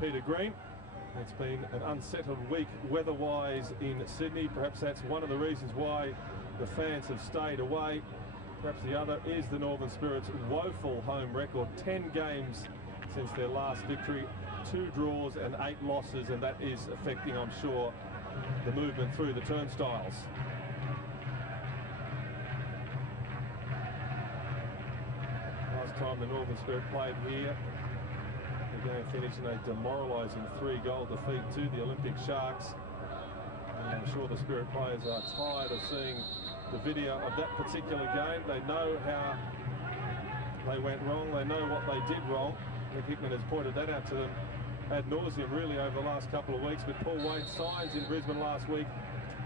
Peter Green. It's been an unsettled week weather-wise in Sydney. Perhaps that's one of the reasons why the fans have stayed away. Perhaps the other is the Northern Spirit's woeful home record. 10 games since their last victory, 2 draws and 8 losses, and that is affecting, I'm sure, the movement through the turnstiles. Last time the Northern Spirit played here, the game finished in a demoralising 3-goal defeat to the Olympic Sharks. And I'm sure the Spirit players are tired of seeing the video of that particular game. They know how they went wrong. They know what they did wrong. Nick Hickman has pointed that out to them ad nauseum really over the last couple of weeks. But Paul Wade signs in Brisbane last week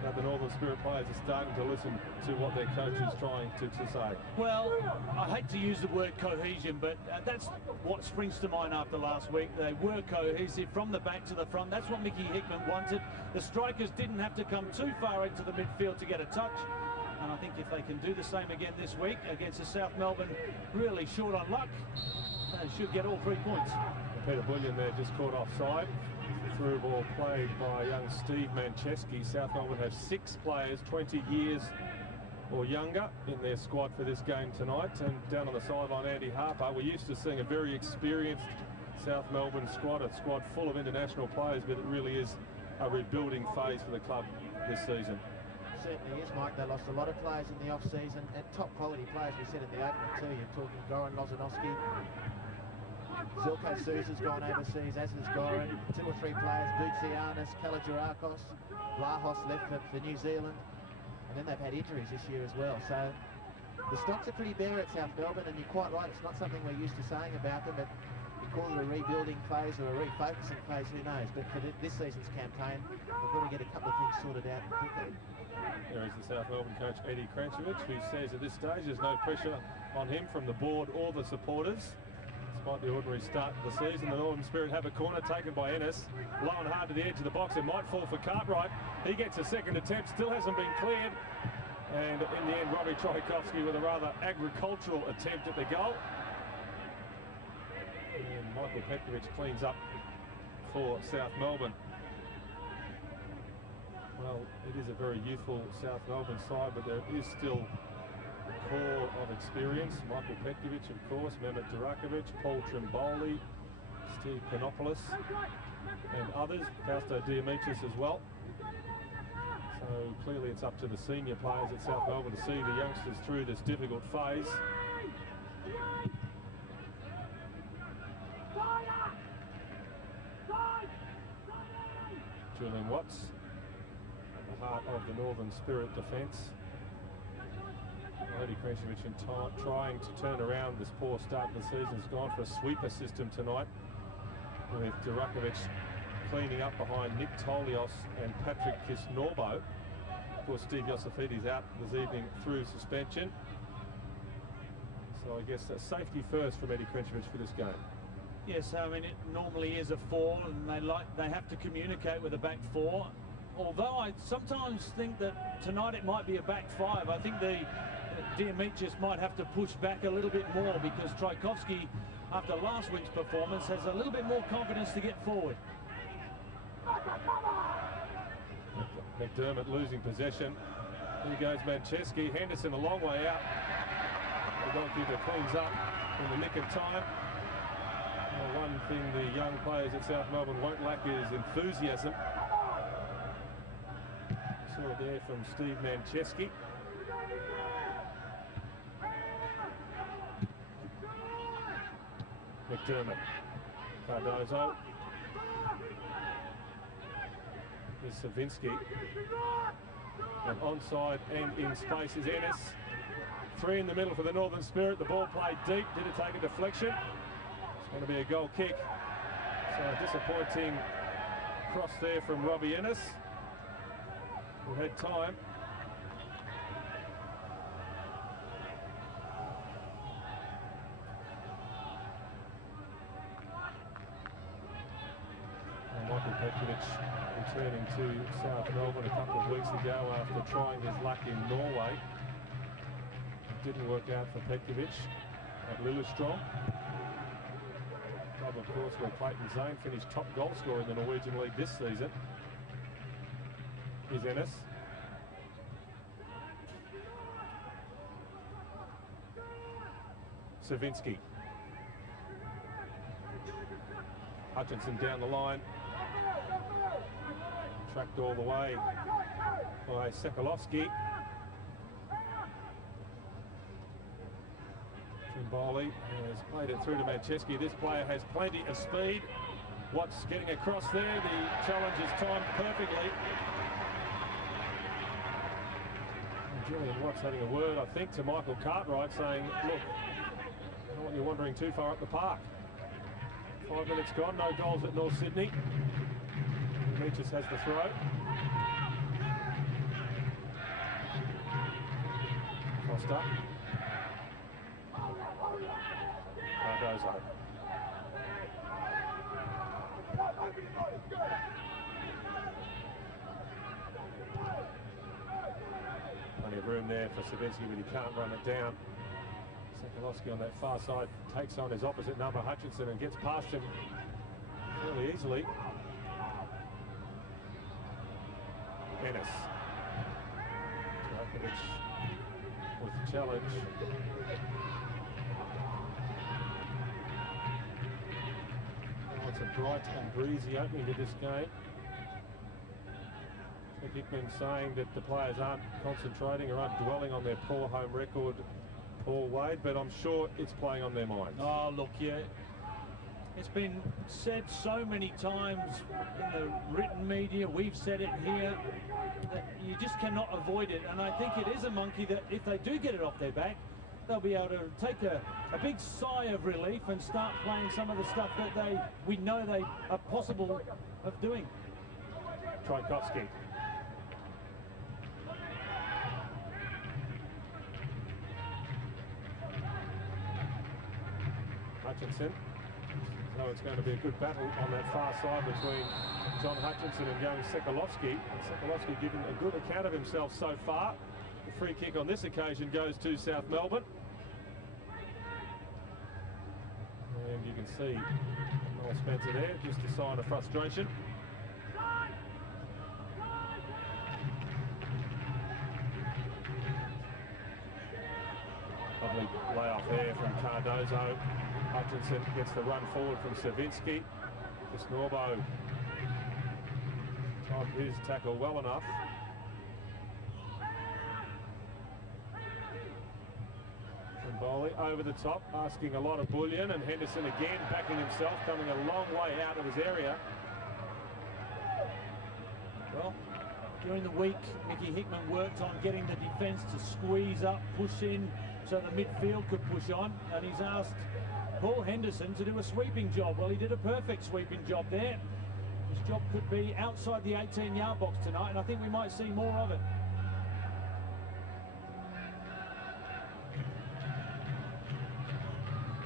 that the Northern Spirit players are starting to listen to what their coach is trying to say. Well, I hate to use the word cohesion, but that's what springs to mind after last week. They were cohesive from the back to the front. That's what Mickey Hickman wanted. The strikers didn't have to come too far into the midfield to get a touch. And I think if they can do the same again this week against the South Melbourne, really short on luck, they should get all 3 points. Peter Bullion there just caught offside. Through ball played by young Steve Mancheski. South Melbourne have 6 players 20 years or younger in their squad for this game tonight. And down on the sideline, Andy Harper. We're used to seeing a very experienced South Melbourne squad, a squad full of international players, but it really is a rebuilding phase for the club this season. Certainly is, Mike. They lost a lot of players in the off-season, and top quality players, we said in the opening too. You're talking Goran Lozanovsky. Zilko Sousa's gone overseas, as has Goran. 2 or 3 players, Boutsianis, Kalagerakos, Blahos left for New Zealand. And then they've had injuries this year as well. So the stocks are pretty bare at South Melbourne, and you're quite right, it's not something we're used to saying about them, but you call it a rebuilding phase or a refocusing phase, who knows. But for this season's campaign, we've got to get a couple of things sorted out quickly. There is the South Melbourne coach, Eddie Kranchevich, who says at this stage there's no pressure on him from the board or the supporters. Despite the ordinary start of the season, the Northern Spirit have a corner taken by Ennis. Low and hard to the edge of the box. It might fall for Cartwright. He gets a second attempt, still hasn't been cleared. And in the end, Robbie Tchaikovsky with a rather agricultural attempt at the goal. And Michael Petkovich cleans up for South Melbourne. Well, it is a very youthful South Melbourne side, but there is still core of experience. Michael Petkovich, of course, Mehmet Durakovic, Paul Trimboli, Steve Panopoulos, and others, Fausto Diamicis as well. So clearly it's up to the senior players at South Melbourne to see the youngsters through this difficult phase. Julian Watts at the heart of the Northern Spirit defence. Eddie Kranchevich trying to turn around this poor start of the season. Has gone for a sweeper system tonight, with Durakovic cleaning up behind Nick Tolios and Patrick Kisnorbo. Of course, Steve Iosifidis out this evening through suspension. So I guess safety first from Eddie Kranchevich for this game. Yes, I mean, it normally is a 4, and they have to communicate with a back 4. Although I sometimes think that tonight it might be a back 5. I think Diamicis might have to push back a little bit more, because Tchaikovsky, after last week's performance, has a little bit more confidence to get forward. McDermott losing possession. Here goes Mancheski. Henderson a long way out. The goalkeeper cleans up in the nick of time. Well, one thing the young players at South Melbourne won't lack is enthusiasm. Saw it there from Steve Mancheski. McDermott, Cardozo, is Savinsky, and onside and in space is Ennis. 3 in the middle for the Northern Spirit. The ball played deep. Did it take a deflection? It's going to be a goal kick. So a disappointing cross there from Robbie Ennis, who had time. Michael Petkovich returning to South Melbourne a couple of weeks ago after trying his luck in Norway. It didn't work out for Petkovich at Lillestrøm. of course, where Clayton Zane finished top goal scorer in the Norwegian League this season. Is Ennis. Savinsky. Hutchinson down the line. Tracked all the way by Sekalovsky. Trimboli has played it through to Manchesky. This player has plenty of speed. Watts getting across there. The challenge is timed perfectly. And Julian Watts having a word, I think, to Michael Cartwright, saying, look, I don't want you wandering too far up the park. 5 minutes gone, no goals at North Sydney. Meaches has the throw. Foster. Cardozo. Plenty of room there for Savinsky, but he can't run it down. Sekalovsky on that far side takes on his opposite number, Hutchinson, and gets past him fairly easily. Ennis. Djokovic with the challenge. Oh, it's a bright and breezy opening to this game. Hickman saying that the players aren't concentrating or aren't dwelling on their poor home record, Paul Wade, but I'm sure it's playing on their minds. Oh, look, yeah. It's been said so many times in the written media, we've said it here, that you just cannot avoid it. And I think it is a monkey that if they do get it off their back, they'll be able to take a big sigh of relief and start playing some of the stuff that we know they are possible of doing. Tchaikovsky. Hutchinson. So it's going to be a good battle on that far side between John Hutchinson and young Sekalovsky. And Sekalovsky giving a good account of himself so far. The free kick on this occasion goes to South Melbourne. And you can see Noel Spencer there, just a sign of frustration. Lovely layoff there from Cardozo. Hutchinson gets the run forward from Savinsky. Snorbo timed his tackle well enough. Trimboli over the top, asking a lot of bullion, and Henderson again backing himself, coming a long way out of his area. Well, during the week, Mickey Hickman worked on getting the defence to squeeze up, push in, so the midfield could push on, and he's asked Paul Henderson to do a sweeping job. Well, he did a perfect sweeping job there. His job could be outside the 18-yard box tonight, and I think we might see more of it.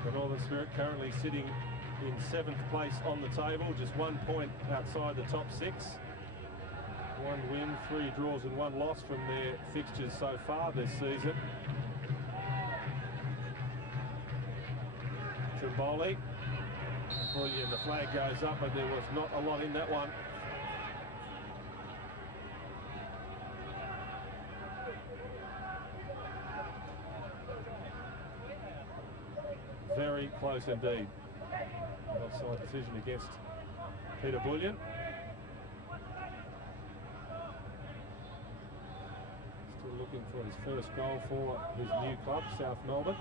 The Northern Spirit currently sitting in 7th place on the table, just 1 point outside the top 6. 1 win, 3 draws and 1 loss from their fixtures so far this season. Trimboli. Brilliant, the flag goes up, but there was not a lot in that one. Very close indeed. Offside decision against Peter Bullion. Still looking for his first goal for his new club, South Melbourne.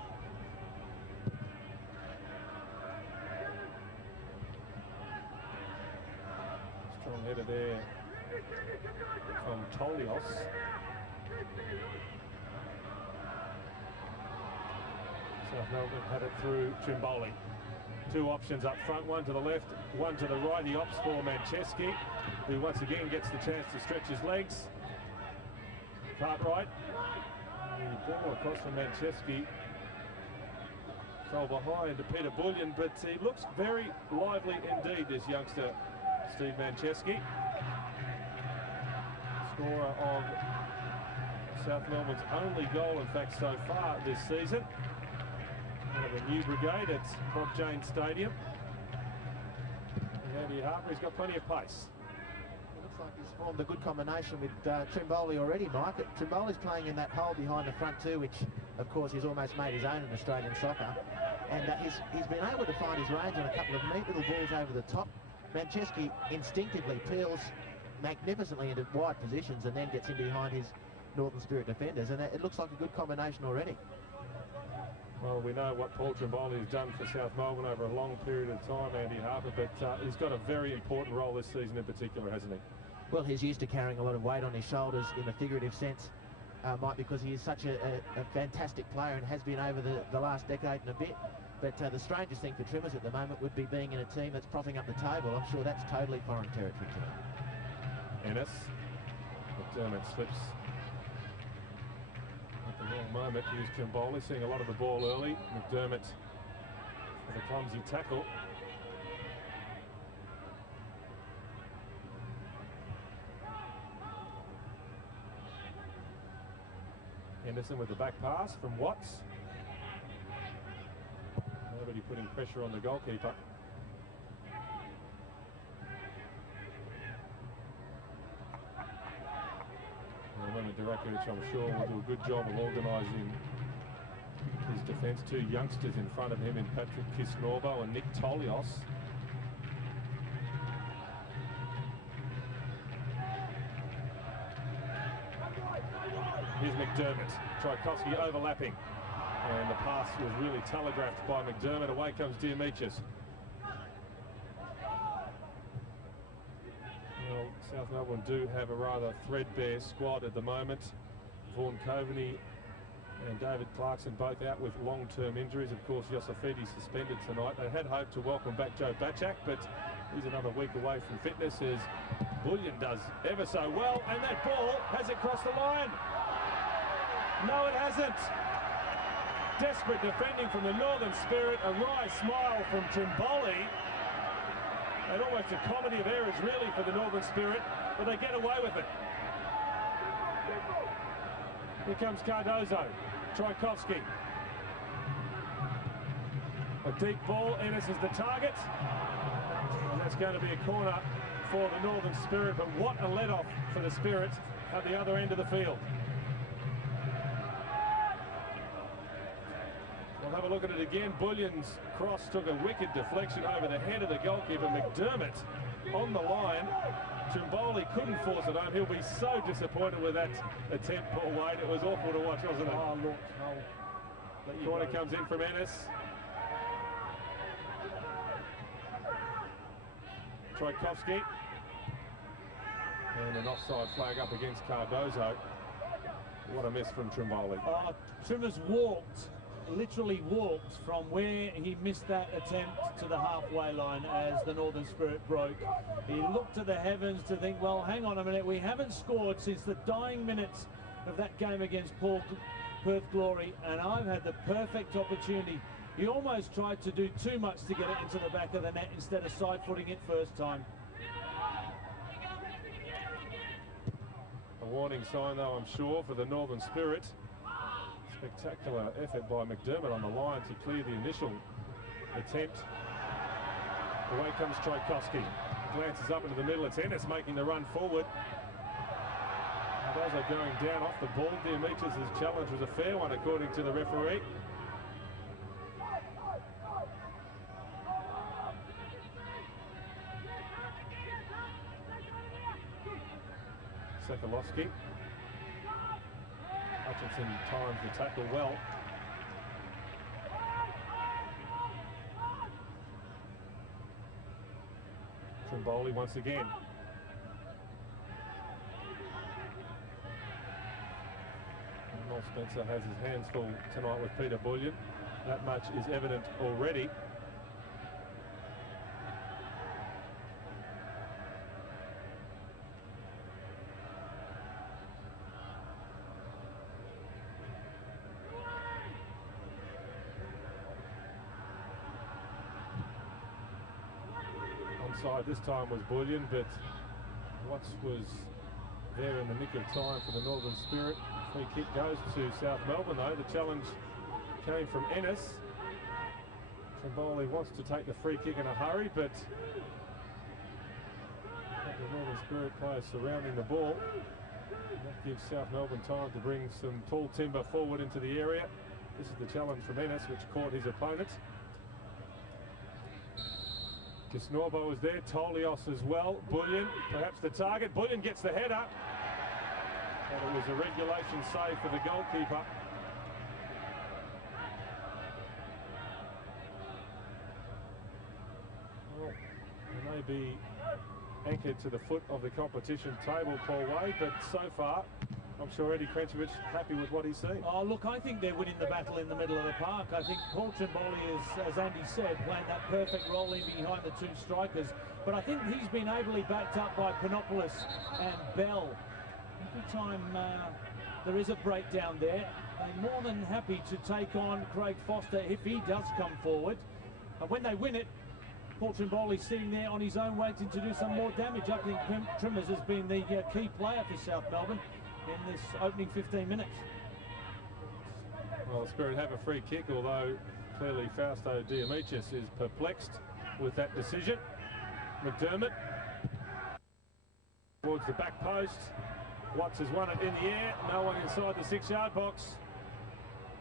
Strong header there from Tolios. South Melbourne had it through Trimboli. 2 options up front, one to the left, one to the right. He opts for Manchesky, who once again gets the chance to stretch his legs. Cartwright. The ball across from Manchesky. Fell behind to Peter Bullion, but he looks very lively indeed, this youngster, Steve Manchesky. Scorer of South Melbourne's only goal, in fact, so far this season. The new brigade at Bob Jane Stadium. Andy Harper, he's got plenty of pace. It looks like he's formed a good combination with Trimboli already, Mike. Trimboli's playing in that hole behind the front two, which, of course, he's almost made his own in Australian soccer. And he's been able to find his range on a couple of neat little balls over the top. Manchesky instinctively peels magnificently into wide positions and then gets in behind his Northern Spirit defenders. And it looks like a good combination already. Well, we know what Paul Trimboli has done for South Melbourne over a long period of time, Andy Harper, but he's got a very important role this season in particular, hasn't he? Well, he's used to carrying a lot of weight on his shoulders in a figurative sense, Mike, because he is such a fantastic player and has been over the last decade and a bit. But the strangest thing for Trimmers at the moment would be being in a team that's propping up the table. I'm sure that's totally foreign territory to him. Ennis. McDermott slips at the wrong moment. Here's Trimboli seeing a lot of the ball early. McDermott with a clumsy tackle. Henderson with the back pass from Watts. Nobody putting pressure on the goalkeeper. Durakovic, I'm sure, will do a good job of organising his defence. Two youngsters in front of him in Patrick Kisnorbo and Nick Tolios. Here's McDermott. Tchaikovsky overlapping. And the pass was really telegraphed by McDermott. Away comes Diamichis. Well, South Melbourne do have a rather threadbare squad at the moment. Vaughan Coveney and David Clarkson both out with long-term injuries. Of course, Yosifidi suspended tonight. They had hoped to welcome back Joe Batchak, but he's another week away from fitness as Bullion does ever so well. And that ball, has it crossed the line? No, it hasn't. Desperate defending from the Northern Spirit. A wry smile from Trimboli. And almost a comedy of errors really for the Northern Spirit, but they get away with it. Here comes Cardozo. Tchaikovsky. A deep ball. Ennis is the target. And that's going to be a corner for the Northern Spirit, but what a let-off for the Spirit at the other end of the field. We'll have a look at it again. Bullion's cross took a wicked deflection over the head of the goalkeeper. McDermott on the line. Trimboli couldn't force it home. He'll be so disappointed with that attempt, Paul Wade. It was awful to watch, wasn't it? Oh, look, no. Corner comes in from Ennis. Tchaikovsky. And an offside flag up against Cardozo. What a miss from Trimboli. Trimmers walked. Literally walked from where he missed that attempt to the halfway line as the Northern Spirit broke. He looked to the heavens to think, well, hang on a minute, we haven't scored since the dying minutes of that game against Perth Glory, and I've had the perfect opportunity. He almost tried to do too much to get it into the back of the net instead of side-footing it first time. A warning sign, though, I'm sure, for the Northern Spirit. Spectacular effort by McDermott on the line to clear the initial attempt. Away comes Tchaikovsky. Glances up into the middle. It's Ennis making the run forward. Cardozo going down off the ball. Diamichis' challenge was a fair one, according to the referee. Sekalovsky. Hutchinson times the tackle well. Trimboli once again. And Noel Spencer has his hands full tonight with Peter Bullion. That much is evident already. This time was Bullion, but Watts was there in the nick of time for the Northern Spirit. Free kick goes to South Melbourne, though. The challenge came from Ennis. Trimboli wants to take the free kick in a hurry, but Spirit players surrounding the ball. That gives South Melbourne time to bring some tall timber forward into the area. This is the challenge from Ennis, which caught his opponent. Kisnorbo is there, Tolios as well. Bullion, perhaps the target. Bullion gets the header. And it was a regulation save for the goalkeeper. Well, they may be anchored to the foot of the competition table, Paul Wade, but so far I'm sure Eddie Krenchevich happy with what he's seen. Oh, look, I think they're winning the battle in the middle of the park. I think Paul Trimboli is, as Andy said, playing that perfect role in behind the two strikers. But I think he's been ably backed up by Panopoulos and Bell. Every time there is a breakdown there, they're more than happy to take on Craig Foster if he does come forward. And when they win it, Paul Trimboli sitting there on his own waiting to do some more damage. I think Trimmers has been the key player for South Melbourne in this opening 15 minutes. Well, the Spirit have a free kick, although clearly Fausto Diamichis is perplexed with that decision. McDermott towards the back post. Watts has won it in the air. No one inside the 6-yard box.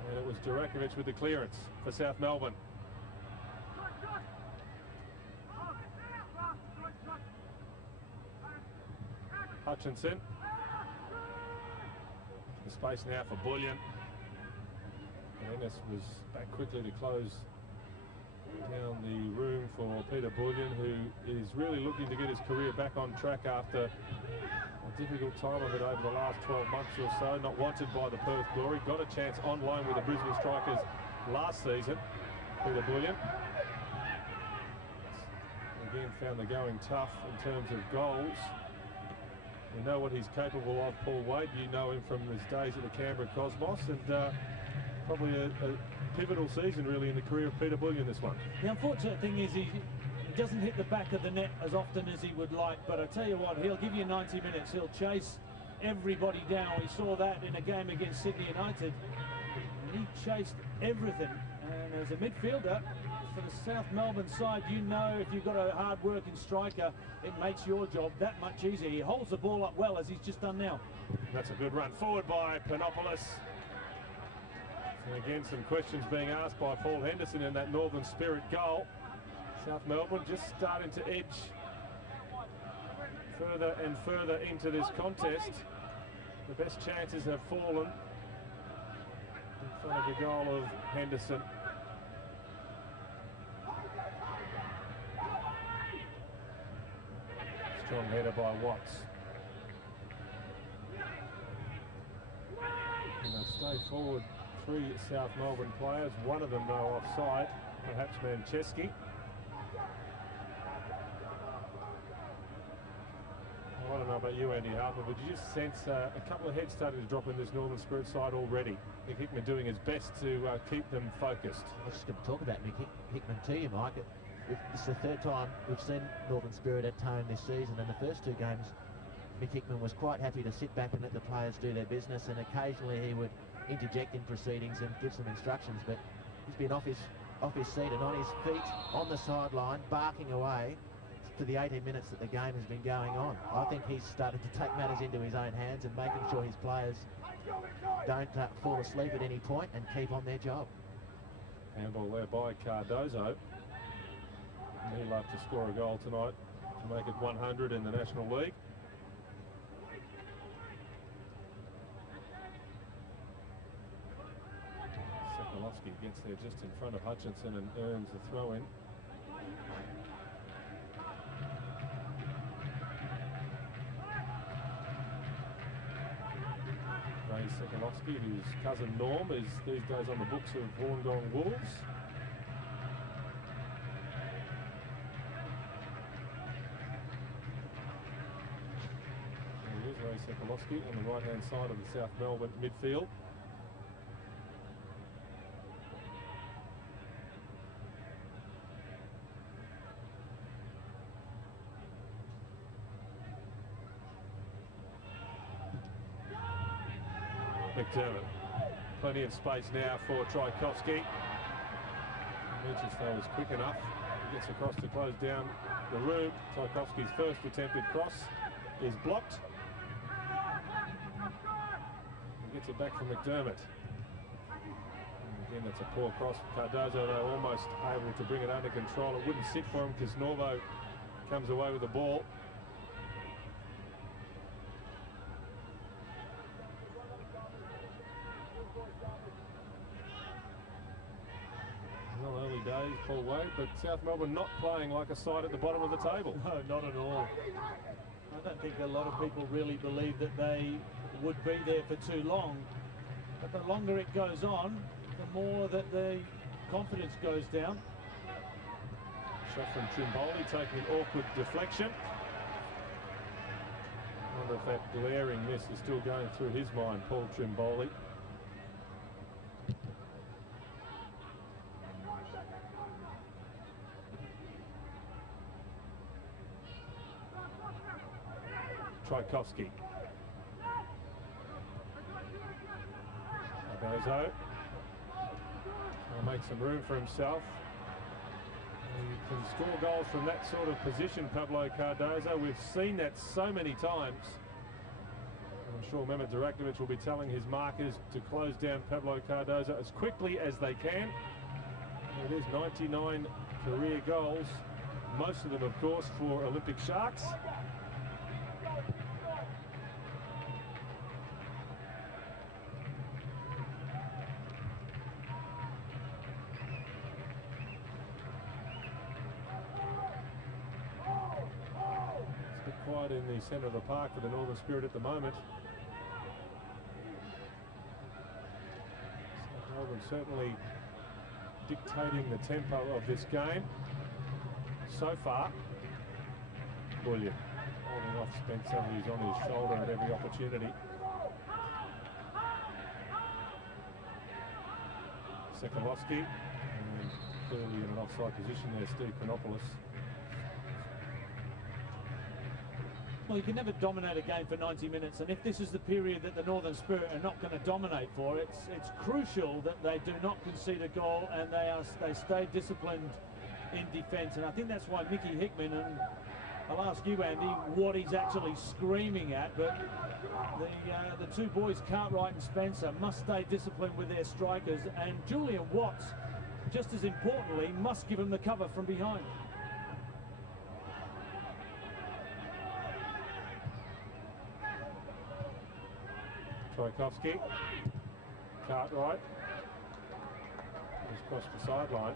And it was Durakovic with the clearance for South Melbourne. Hutchinson. The space now for Bullion. And Ennis was back quickly to close down the room for Peter Bullion, who is really looking to get his career back on track after a difficult time of it over the last 12 months or so. Not wanted by the Perth Glory. Got a chance on loan with the Brisbane Strikers last season. Peter Bullion again found the going tough in terms of goals. We know what he's capable of, Paul Wade. You know him from his days at the Canberra Cosmos, and probably a pivotal season really in the career of Peter Bullion, this one. The unfortunate thing is he doesn't hit the back of the net as often as he would like, but I tell you what, he'll give you 90 minutes. He'll chase everybody down. We saw that in a game against Sydney United, and he chased everything. And as a midfielder for the South Melbourne side, you know if you've got a hard-working striker, it makes your job that much easier. He holds the ball up well, as he's just done now. That's a good run forward by Panopoulos. And again, some questions being asked by Paul Henderson in that Northern Spirit goal. South Melbourne just starting to edge further and further into this contest. The best chances have fallen in front of the goal of Henderson. Strong header by Watts. And they've stayed forward, 3 South Melbourne players, one of them though offside, perhaps Manchesky. I don't know about you, Andy Harper, but you just sense a couple of heads starting to drop in this Northern Spirit side already. Mick Hickman doing his best to keep them focused. I was just going to talk about Mick Hickman to you, Mike. This is the third time we've seen Northern Spirit at home this season, and the first 2 games Mick Hickman was quite happy to sit back and let the players do their business, and occasionally he would interject in proceedings and give some instructions, but he's been off his seat and on his feet on the sideline, barking away for the 18 minutes that the game has been going on. I think he's started to take matters into his own hands and making sure his players don't fall asleep at any point and keep on their job. Handball there by Cardozo. He'll have to score a goal tonight to make it 100 in the National League. Sokolowski gets there just in front of Hutchinson and earns the throw-in. Ray Sokolowski, whose cousin Norm is these days on the books of Wollongong Wolves. Ray Sokolowski on the right-hand side of the South Melbourne midfield. McDermott. Plenty of space now for Tchaikovsky. Meachis, though, is quick enough. He gets across to close down the room. Tchaikovsky's first attempted cross is blocked. He gets it back from McDermott. And again, that's a poor cross. Cardozo, though, almost able to bring it under control. It wouldn't sit for him because Norvo comes away with the ball. Well, early days, Paul Wade, but South Melbourne not playing like a side at the bottom of the table. No, not at all. I don't think a lot of people really believe that they would be there for too long. But the longer it goes on, the more that the confidence goes down. Shot from Trimboli, taking an awkward deflection. I wonder if that glaring miss is still going through his mind, Paul Trimboli. Tchaikovsky. Cardozo will make some room for himself. He can score goals from that sort of position, Pablo Cardozo. We've seen that so many times. I'm sure Mehmet Durakovic will be telling his markers to close down Pablo Cardozo as quickly as they can. And it is 99 career goals, most of them, of course, for Olympic Sharks. In the centre of the park for the Northern Spirit at the moment. South Melbourne certainly dictating the tempo of this game so far. Bullion holding off Spencer, who's on his shoulder at every opportunity. Sokolowski, and clearly in an offside position there, Steve Panopoulos. Well, you can never dominate a game for 90 minutes, and if this is the period that the Northern Spirit are not going to dominate for, it's crucial that they do not concede a goal and they stay disciplined in defence. And I think that's why Mickey Hickman, and I'll ask you, Andy, what he's actually screaming at, but the two boys, Cartwright and Spencer, must stay disciplined with their strikers, and Julian Watts, just as importantly, must give them the cover from behind. Tchaikovsky, Cartwright, just crossed the sideline.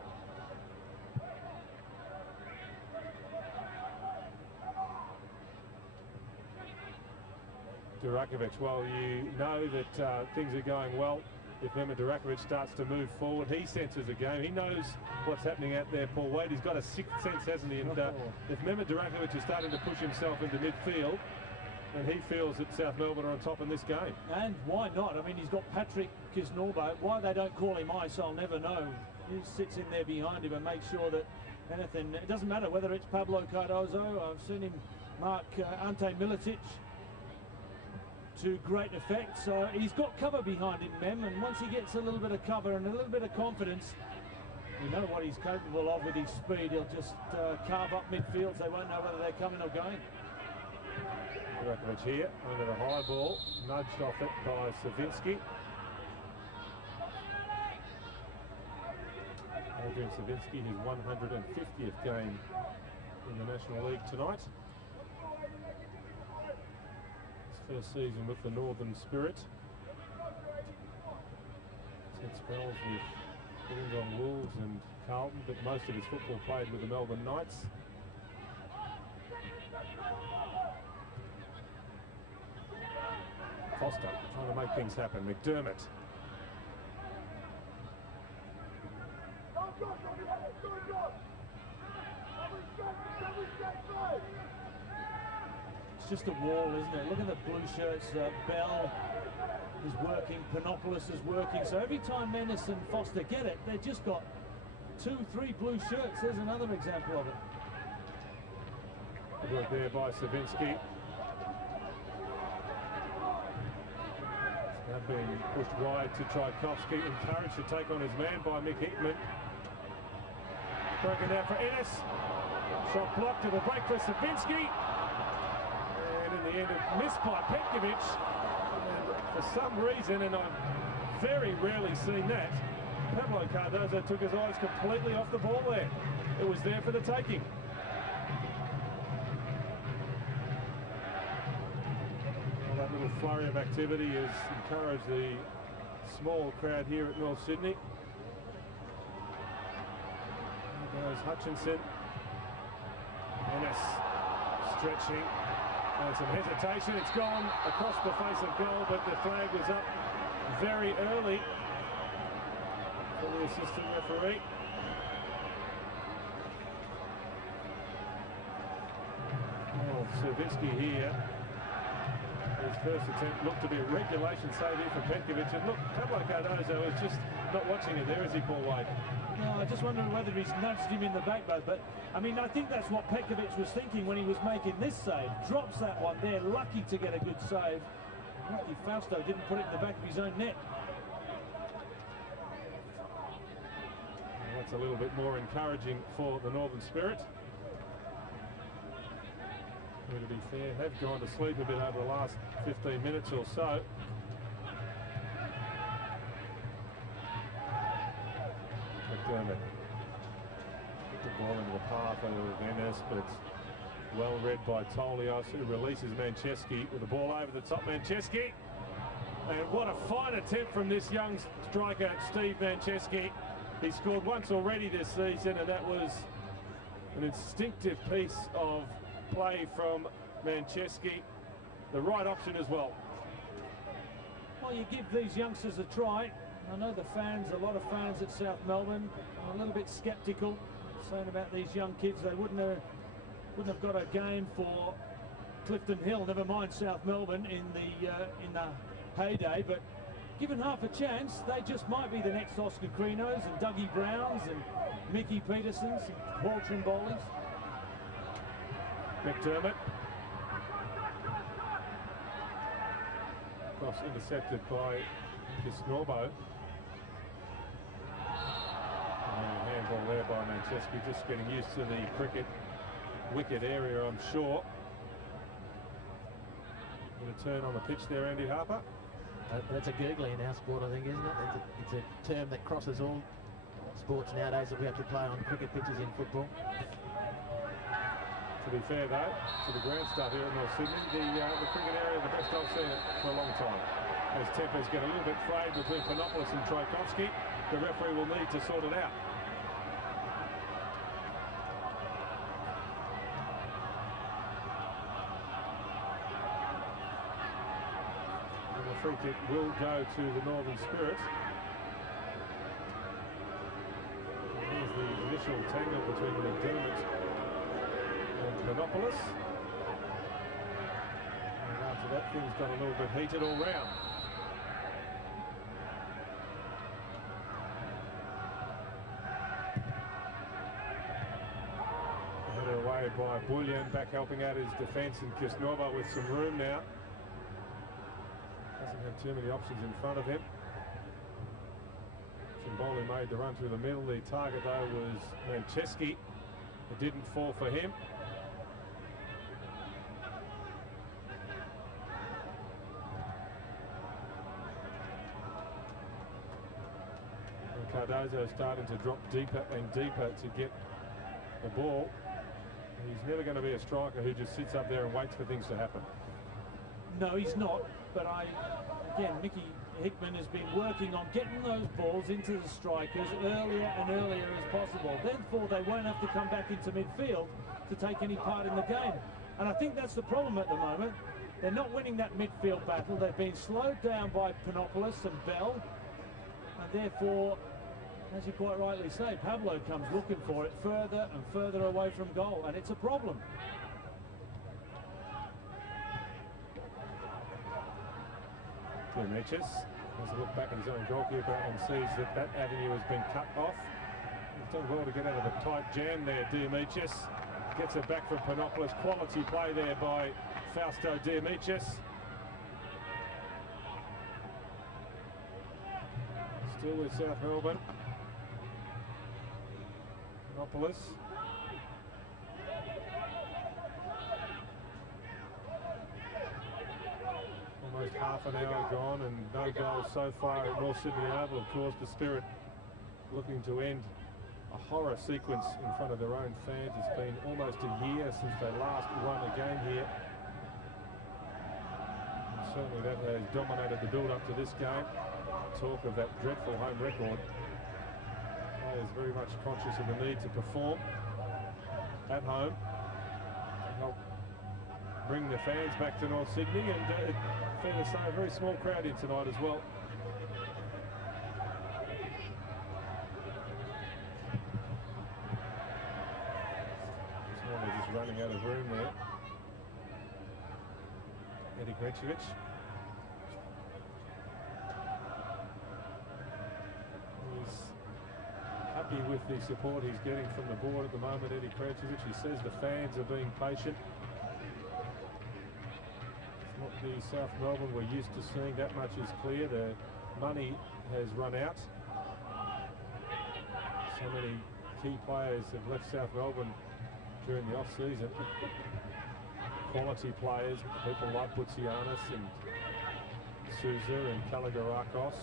Durakovic, well, you know that things are going well. If Mehmet Durakovic starts to move forward, he senses a game. He knows what's happening out there, Paul Wade. He's got a sixth sense, hasn't he? And if Mehmet Durakovic is starting to push himself into midfield, and he feels that South Melbourne are on top in this game. And why not? I mean, he's got Patrick Kisnorbo. Why they don't call him ice, I'll never know. He sits in there behind him and makes sure that anything, it doesn't matter whether it's Pablo Cardozo. I've seen him mark Ante Milicic to great effect. So he's got cover behind him, Mem, and once he gets a little bit of cover and a little bit of confidence, you know what he's capable of with his speed. He'll just carve up midfields. They won't know whether they're coming or going. Durakovic here under the high ball, nudged off it by Savinsky. Adrian Savinsky, his 150th game in the National League tonight. His first season with the Northern Spirit. He's had spells with Wollongong Wolves and Carlton, but most of his football played with the Melbourne Knights. Foster trying to make things happen. McDermott. It's just a wall, isn't it? Look at the blue shirts. Bell is working, Panopoulos is working. So every time Menace and Foster get it, they've just got 2, 3 blue shirts. There's another example of it. Good work there by Savinsky. Now being pushed wide to Tchaikovsky, encouraged to take on his man by Mick Hickman. Broken out for Ennis. Shot blocked to the break for Savinsky. And in the end, missed by Petkovic. And for some reason, and I've very rarely seen that, Pablo Cardozo took his eyes completely off the ball there. It was there for the taking. Well, that little flurry of activity has encouraged the small crowd here at North Sydney. There goes Hutchinson. Ennis stretching. And some hesitation. It's gone across the face of goal, but the flag was up very early for the assistant referee. Well, Servinsky here. His first attempt looked to be a regulation save here for Petkovic. And look, Pablo Cardozo is just not watching it there, is he, Paul Wade? No, I just wonder whether he's nudged him in the backbone. But, I mean, I think that's what Petkovic was thinking when he was making this save. Drops that one there, lucky to get a good save. Lucky Fausto didn't put it in the back of his own net. Well, that's a little bit more encouraging for the Northern Spirit. To be fair, have gone to sleep a bit over the last 15 minutes or so. McDermott put the ball into the path of Ennis, but it's well read by Tolios, who releases Manchesky with the ball over the top. Manchesky, and what a fine attempt from this young striker, Steve Manchesky. He scored once already this season, and that was an instinctive piece of play from Manchesky. The right option as well. Well, you give these youngsters a try. I know the fans, a lot of fans at South Melbourne, are a little bit sceptical, saying about these young kids they wouldn't have got a game for Clifton Hill, never mind South Melbourne in the heyday. But given half a chance, they just might be the next Oscar Crinos and Dougie Browns and Mickey Petersons and Paul Trimbolis. McDermott. Cross intercepted by Kisnorbo. And a handball there by Manchesky, just getting used to the cricket wicket area, I'm sure. Going to turn on the pitch there, Andy Harper. That's a googly in our sport, I think, isn't it? It's a term that crosses all sports nowadays that we have to play on cricket pitches in football. To be fair, though, to the grandstand here at North Sydney, the cricket area, the best I've seen it for a long time. As tempers get a little bit frayed between Panopoulos and Trajkovski, the referee will need to sort it out. And the free kick will go to the Northern Spirit. And here's the initial tangle between McDermott and Panopoulos. And after that, things got a little bit heated all round. Headed away by Bullion, back helping out his defence, and Kisnorbo with some room now. Doesn't have too many options in front of him. Chimboli made the run through the middle. The target, though, was Manchesky. It didn't fall for him. And Cardozo starting to drop deeper and deeper to get the ball. He's never going to be a striker who just sits up there and waits for things to happen. No, he's not. But again, Mickey Hickman has been working on getting those balls into the strikers earlier and earlier as possible. Therefore, they won't have to come back into midfield to take any part in the game. And I think that's the problem at the moment. They're not winning that midfield battle. They've been slowed down by Panopoulos and Bell. And therefore, as you quite rightly say, Pablo comes looking for it further and further away from goal. And it's a problem. Dimitris has a look back at his own goalkeeper and sees that that avenue has been cut off. He's done well to get out of the tight jam there, Dimitris. Gets it back from Panopoulos. Quality play there by Fausto Dimitris. Still with South Melbourne. Panopoulos. half an hour gone and no goals so far at North Sydney Oval. Of course, the Spirit looking to end a horror sequence in front of their own fans. It's been almost a year since they last won a game here. And certainly that has dominated the build-up to this game. Talk of that dreadful home record. Players very much conscious of the need to perform at home to help bring the fans back to North Sydney, and fair to say a very small crowd in tonight as well. They're just running out of room there. Eddie Gretchevich. He's happy with the support he's getting from the board at the moment, Eddie Gretchevich. He says the fans are being patient. It's not the South Melbourne we're used to seeing, that much is clear. The money has run out. So many key players have left South Melbourne during the off-season. Quality players, people like Boutsianis and Souza and Kalogerakos.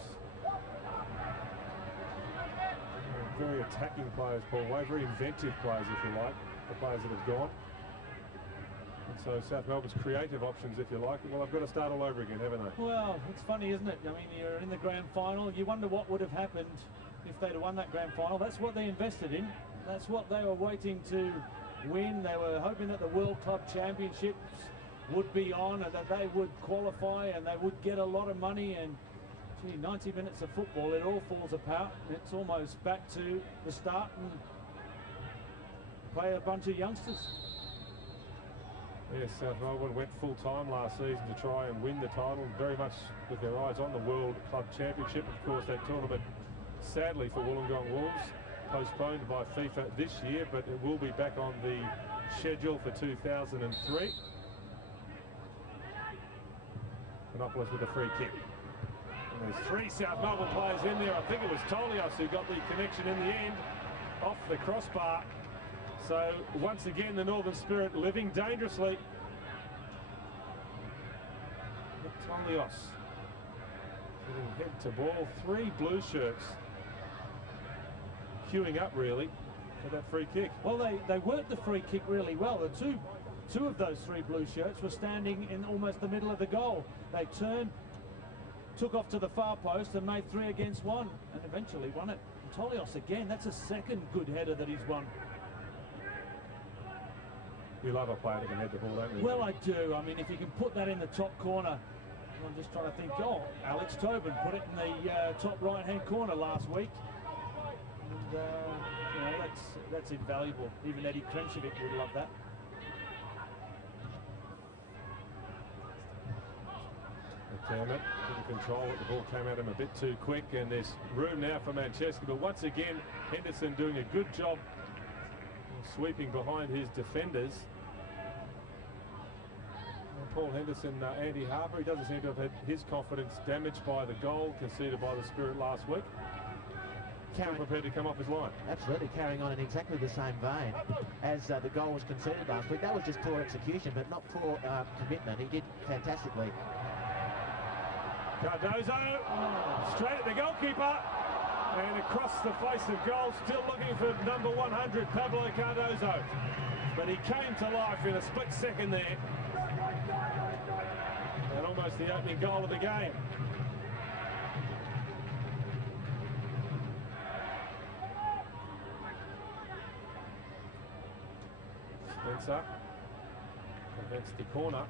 Very attacking players, Paul Way, very inventive players, if you like, the players that have gone. And so South Melbourne's creative options, if you like, well, I've got to start all over again, haven't they? Well, it's funny, isn't it? I mean, you're in the grand final. You wonder what would have happened if they'd have won that grand final. That's what they invested in. That's what they were waiting to win. They were hoping that the World Club Championships would be on and that they would qualify and they would get a lot of money. And gee, 90 minutes of football, it all falls apart. It's almost back to the start and play a bunch of youngsters. Yes, South Melbourne went full time last season to try and win the title, very much with their eyes on the World Club Championship. Of course, that tournament, sadly for Wollongong Wolves, postponed by FIFA this year, but it will be back on the schedule for 2003. Panopoulos with a free kick. And there's three South Melbourne players in there. I think it was Tolios who got the connection in the end, off the crossbar. So once again, the Northern Spirit living dangerously. Tolios getting head to ball. Three blue shirts queuing up really for that free kick. Well, they worked the free kick really well. The two of those three blue shirts were standing in almost the middle of the goal. They turned, took off to the far post and made 3 against 1 and eventually won it. And Tolios again, that's a second good header that he's won. You love a player that can head the ball, don't you? Well, I do. I mean, if you can put that in the top corner, I'm just trying to think, oh, Alex Tobin put it in the top right-hand corner last week. And, you know, that's invaluable. Even Eddie Kremcevic would love that. McDermott couldn't control it. The ball came at him a bit too quick, and there's room now for Manchester. But once again, Henderson doing a good job sweeping behind his defenders. And Paul Henderson, Andy Harper, he doesn't seem to have had his confidence damaged by the goal conceded by the Spirit last week. Still prepared to come off his line. Absolutely, carrying on in exactly the same vein as the goal was conceded last week. That was just poor execution, but not poor commitment. He did fantastically. Cardozo, straight at the goalkeeper, and across the face of goal, still looking for number 100, Pablo Cardozo. But he came to life in a split second there, and almost the opening goal of the game. Spencer against the corner.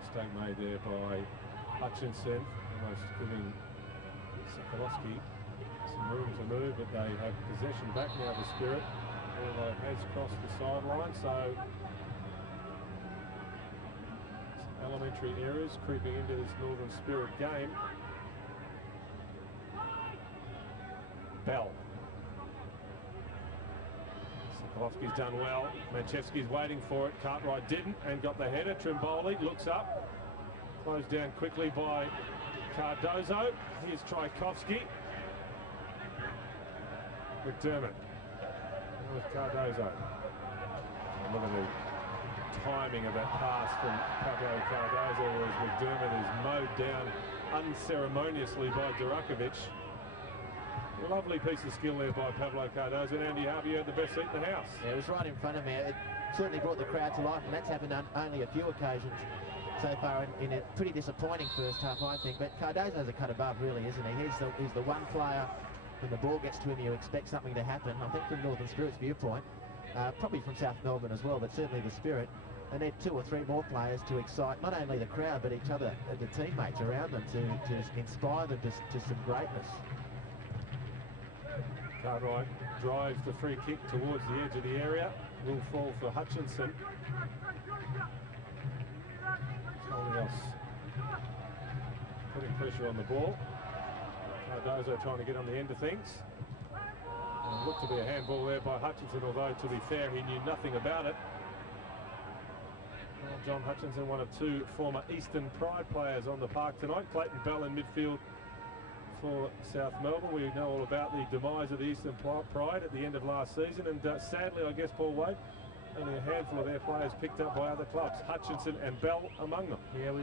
Mistake made there by Hutchinson, almost giving Sokolowski some room to move, but they have possession back now, the Spirit, although has crossed the sideline, so some elementary errors creeping into this Northern Spirit game. Bell. Sokolowski's done well. Manchevski's waiting for it. Cartwright didn't and got the header. Trimboli looks up. Closed down quickly by Cardozo. Here's Tchaikovsky. McDermott with Cardozo. Look at the timing of that pass from Pablo Cardozo, whereas McDermott is mowed down unceremoniously by Durakovic. Lovely piece of skill there by Pablo Cardozo. And Andy Harvey had the best seat in the house. Yeah, it was right in front of me. It certainly brought the crowd to life, and that's happened on only a few occasions so far in a pretty disappointing first half, I think. But Cardozo's a cut above, really, isn't he? He's the one player, when the ball gets to him, you expect something to happen. I think from Northern Spirit's viewpoint, probably from South Melbourne as well, but certainly the Spirit, they need 2 or 3 more players to excite not only the crowd, but each other, the teammates around them, to inspire them to some greatness. Cartwright drives the free kick towards the edge of the area. Will fall for Hutchinson. Solios putting pressure on the ball. Cardozo trying to get on the end of things. And looked to be a handball there by Hutchinson, although to be fair, he knew nothing about it. Well, John Hutchinson, one of 2 former Eastern Pride players on the park tonight. Clayton Bell in midfield for South Melbourne. We know all about the demise of the Eastern Pride at the end of last season, and sadly, I guess, Paul Wade, only a handful of their players picked up by other clubs, Hutchinson and Bell among them. Yeah, we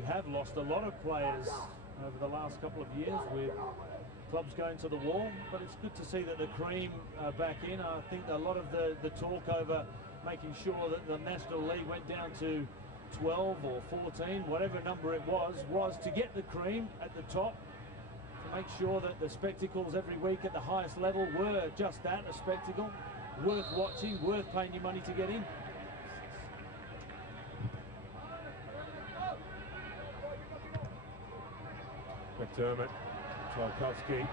have lost a lot of players over the last couple of years with clubs going to the wall, but it's good to see that the cream are back in. I think a lot of the talk over making sure that the National League went down to 12 or 14, whatever number it was to get the cream at the top, to make sure that the spectacles every week at the highest level were just that, a spectacle, worth watching, worth paying your money to get in. McDermott, Tchaikovsky,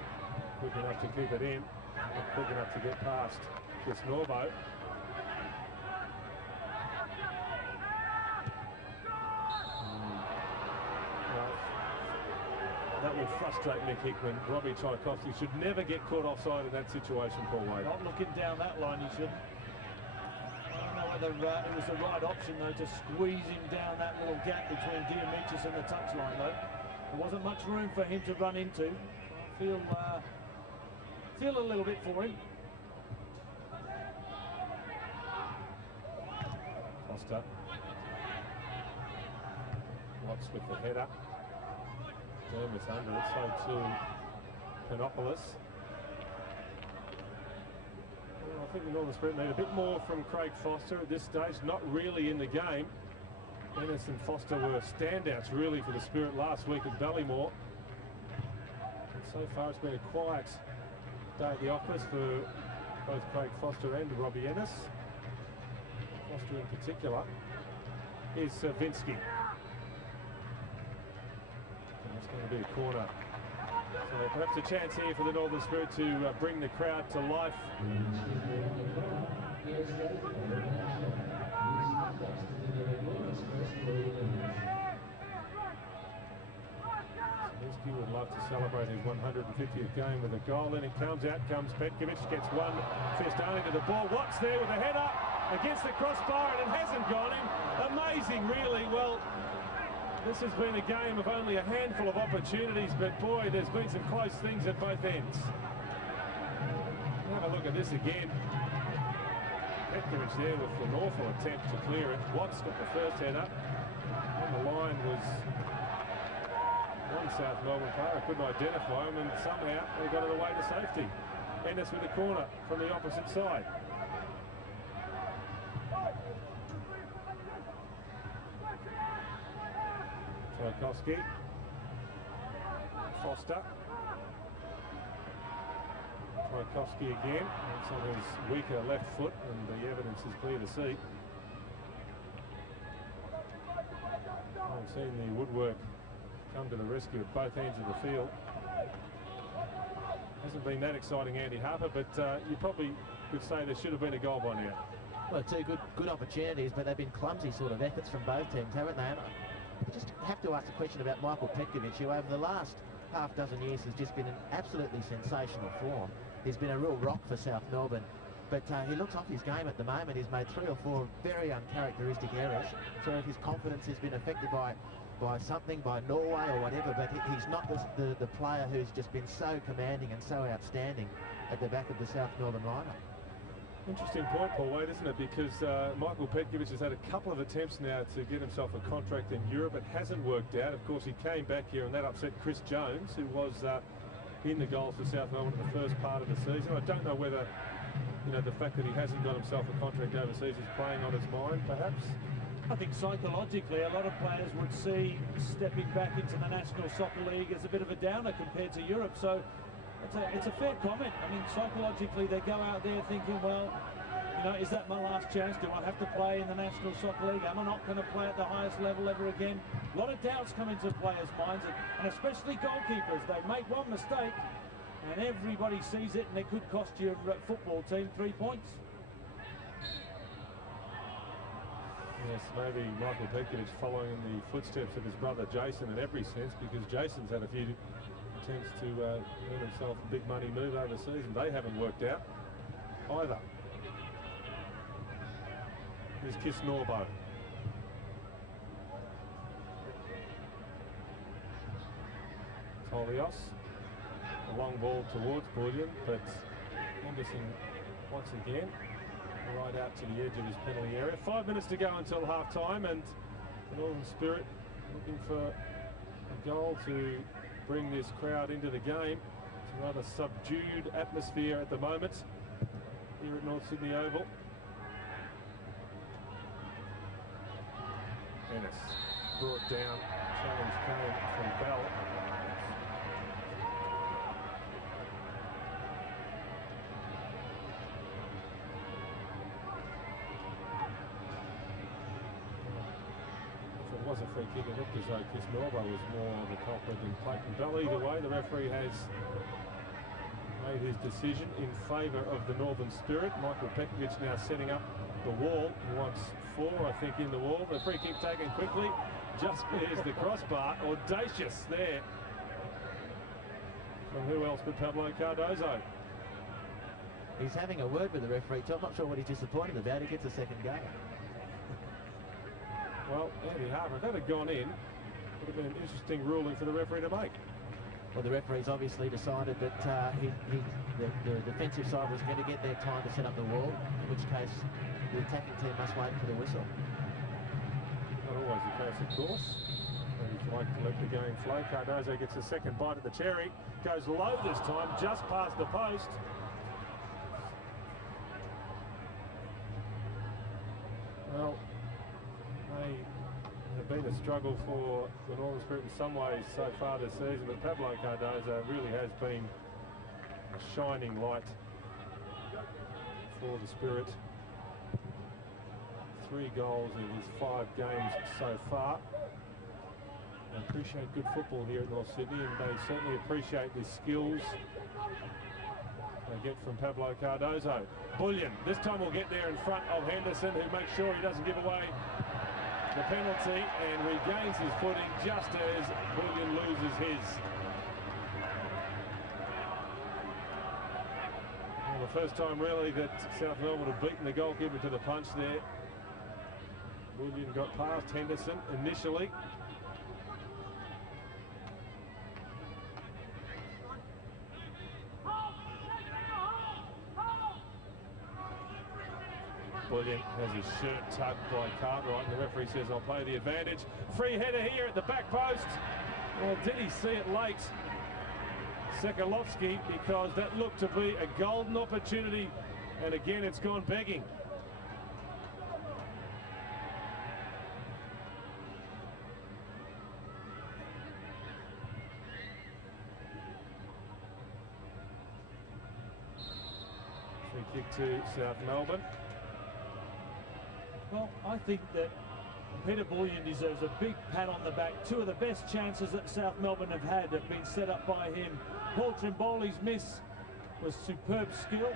quick enough to keep it in, not quick enough to get past Chris Norbo. That will frustrate Mick Hickman. Robbie Tchaikovsky should never get caught offside in that situation, Paul Wade. Not looking down that line, you shouldn't. I don't know whether it was the right option, though, to squeeze him down that little gap between Diamichis and the touchline, though. There wasn't much room for him to run into. I feel a little bit for him. Foster. Watts with the header. Dermot's under it, so too Panopoulos. Well, I think the Northern Spirit need a bit more from Craig Foster at this stage, not really in the game. Ennis and Foster were standouts really for the Spirit last week at Ballymore. And so far it's been a quiet day at the office for both Craig Foster and Robbie Ennis. Foster in particular. Here's Vinsky. It's going to be a corner. So perhaps a chance here for the Northern Spirit to bring the crowd to life. Vinsky would love to celebrate his 150th game with a goal. Then it comes out, comes Petkovic, gets one fist only to the ball. Watts there with a header against the crossbar, and it hasn't gone in. Amazing, really. Well, this has been a game of only a handful of opportunities, but boy, there's been some close things at both ends. Have a look at this again. Petkovic there with an awful attempt to clear it. Watts got the first header. On the line was one South Melbourne player. I couldn't identify him, and somehow they got it away to safety. Ennis with a corner from the opposite side. Tchaikovsky. Foster. Tchaikovsky again. It's on his weaker left foot, and the evidence is clear to see. I've seen the woodwork come to the rescue at both ends of the field. Hasn't been that exciting, Andy Harper, but you probably could say there should have been a goal by now. Well, 2 good opportunities, but they've been clumsy sort of efforts from both teams, haven't they? And I just have to ask a question about Michael Petkovic, who over the last half dozen years has just been in absolutely sensational form. He's been a real rock for South Melbourne, but he looks off his game at the moment. He's made 3 or 4 very uncharacteristic errors. So if his confidence has been affected by something, by Norway or whatever, but he's not the player who's just been so commanding and so outstanding at the back of the South Melbourne lineup. Interesting point, Paul Wade, isn't it? Because Michael Petkovic has had a couple of attempts now to get himself a contract in Europe. It hasn't worked out. Of course, he came back here and that upset Chris Jones, who was in the goals for South Melbourne in the first part of the season. I don't know whether, you know, the fact that he hasn't got himself a contract overseas is playing on his mind, perhaps. I think psychologically, a lot of players would see stepping back into the National Soccer League as a bit of a downer compared to Europe. So it's a fair comment. I mean, psychologically, they go out there thinking, well, you know, is that my last chance? Do I have to play in the National Soccer League? Am I not going to play at the highest level ever again? A lot of doubts come into players' minds, and especially goalkeepers. They make one mistake, and everybody sees it, and it could cost your football team 3 points. Yes, maybe Michael Petkovic following in the footsteps of his brother Jason in every sense, because Jason's had a few attempts to earn himself a big money move overseas, and they haven't worked out either. Here's Kiss Norbo. Tolios. A long ball towards Bullion, but Henderson once again right out to the edge of his penalty area. 5 minutes to go until half-time, and the Northern Spirit looking for a goal to bring this crowd into the game. It's a rather subdued atmosphere at the moment here at North Sydney Oval. Ennis brought down. Challenge came from Bell. If it was a free kick, it looked as though Chris Norbo was more the culprit than Clayton Bell. Either way, the referee has made his decision in favour of the Northern Spirit. Michael Petkovic now setting up the wall. He wants 4, I think, in the wall. The free kick taken quickly. Just clears the crossbar. Audacious there. From who else but Pablo Cardozo? He's having a word with the referee, too. I'm not sure what he's disappointed about. He gets a second go. Well, Andy Harper, if that had gone in, would have been an interesting ruling for the referee to make. Well, the referee's obviously decided that the defensive side was going to get their time to set up the wall, in which case the attacking team must wait for the whistle. Not always the case, of course. He'd like to let the game flow. Cardozo gets a second bite of the cherry. Goes low this time, just past the post. Well, may have been a struggle for the Northern Spirit in some ways so far this season, but Pablo Cardozo really has been a shining light for the Spirit. 3 goals in his 5 games so far. They appreciate good football here at North Sydney, and they certainly appreciate the skills they get from Pablo Cardozo. Bullion, this time will get there in front of Henderson, who makes sure he doesn't give away the penalty and regains his footing just as Bullion loses his. Well, the first time really that South Melbourne have beaten the goalkeeper to the punch there. Bullion got past Henderson initially. Bullion has his shirt tugged by Cartwright, and the referee says, I'll play the advantage. Free header here at the back post. Well, did he see it late? Sekalovsky, because that looked to be a golden opportunity, and again it's gone begging. Free kick to South Melbourne. Well, I think that Peter Bullion deserves a big pat on the back. 2 of the best chances that South Melbourne have had have been set up by him. Paul Trimboli's miss was superb skill.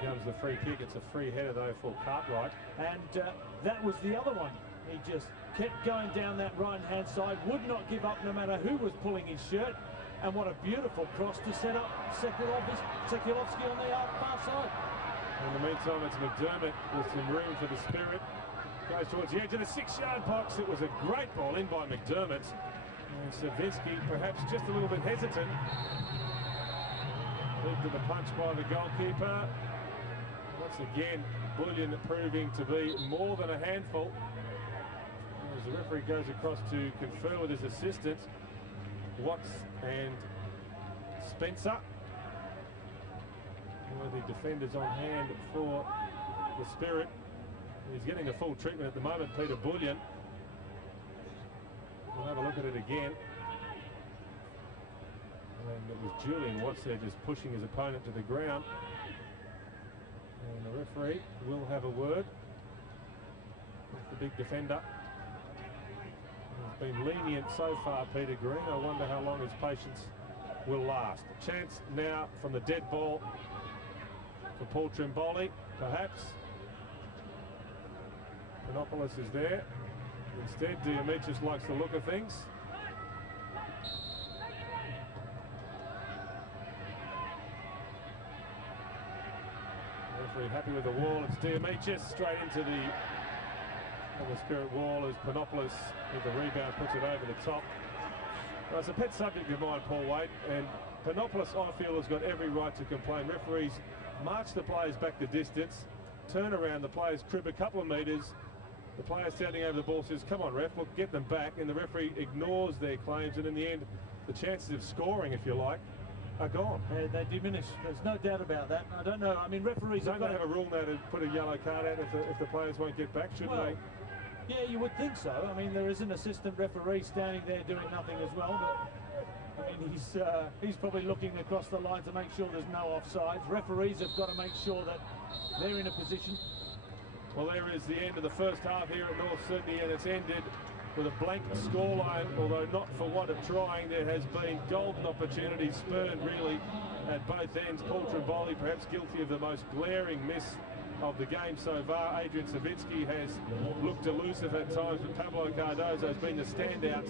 Here comes the free kick. It's a free header though for Cartwright. And that was the other one. He just kept going down that right-hand side, would not give up no matter who was pulling his shirt. And what a beautiful cross to set up Sekalovsky on the far side. In the meantime, it's McDermott with some room for the Spirit. Goes towards the edge of the 6-yard box. It was a great ball in by McDermott. And Savinsky perhaps just a little bit hesitant. Beat to the punch by the goalkeeper. Once again, Bullion proving to be more than a handful. As the referee goes across to confer with his assistant, Watts and Spencer. Worthy defenders on hand for the Spirit. He's getting the full treatment at the moment, Peter Bullion. We'll have a look at it again. And it was Julian Watts there just pushing his opponent to the ground. And the referee will have a word with the big defender. He's been lenient so far, Peter Green. I wonder how long his patience will last. A chance now from the dead ball for Paul Trimboli, perhaps. Panopoulos is there. Instead, Diamichis likes the look of things. Referee happy with the wall. It's Diamichis straight into the Spirit wall as Panopoulos with the rebound puts it over the top. Well, it's a pet subject of mine, Paul Wade, and Panopoulos, I feel, has got every right to complain. Referees march the players back the distance, turn around, the players crib a couple of metres, the player standing over the ball says, come on ref, look, get them back, and the referee ignores their claims, and in the end, the chances of scoring, if you like, are gone. They diminish. There's no doubt about that. I don't know. I mean, referees don't they have a rule now to put a yellow card out if the players won't get back, shouldn't they? Yeah, you would think so. I mean, there is an assistant referee standing there doing nothing as well, but I mean, he's probably looking across the line to make sure there's no offsides. Referees have got to make sure that they're in a position. Well, there is the end of the first half here at North Sydney, and it's ended with a blank scoreline, although not for want of trying. There has been golden opportunities spurned really at both ends. Paul Trimboli perhaps guilty of the most glaring miss of the game so far. Adrian Savitsky has looked elusive at times, but Pablo Cardozo has been the standout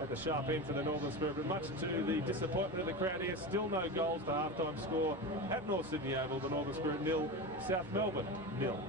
at the sharp end for the Northern Spirit, but much to the disappointment of the crowd here, still no goals to half-time score at North Sydney Oval. The Northern Spirit 0, South Melbourne 0.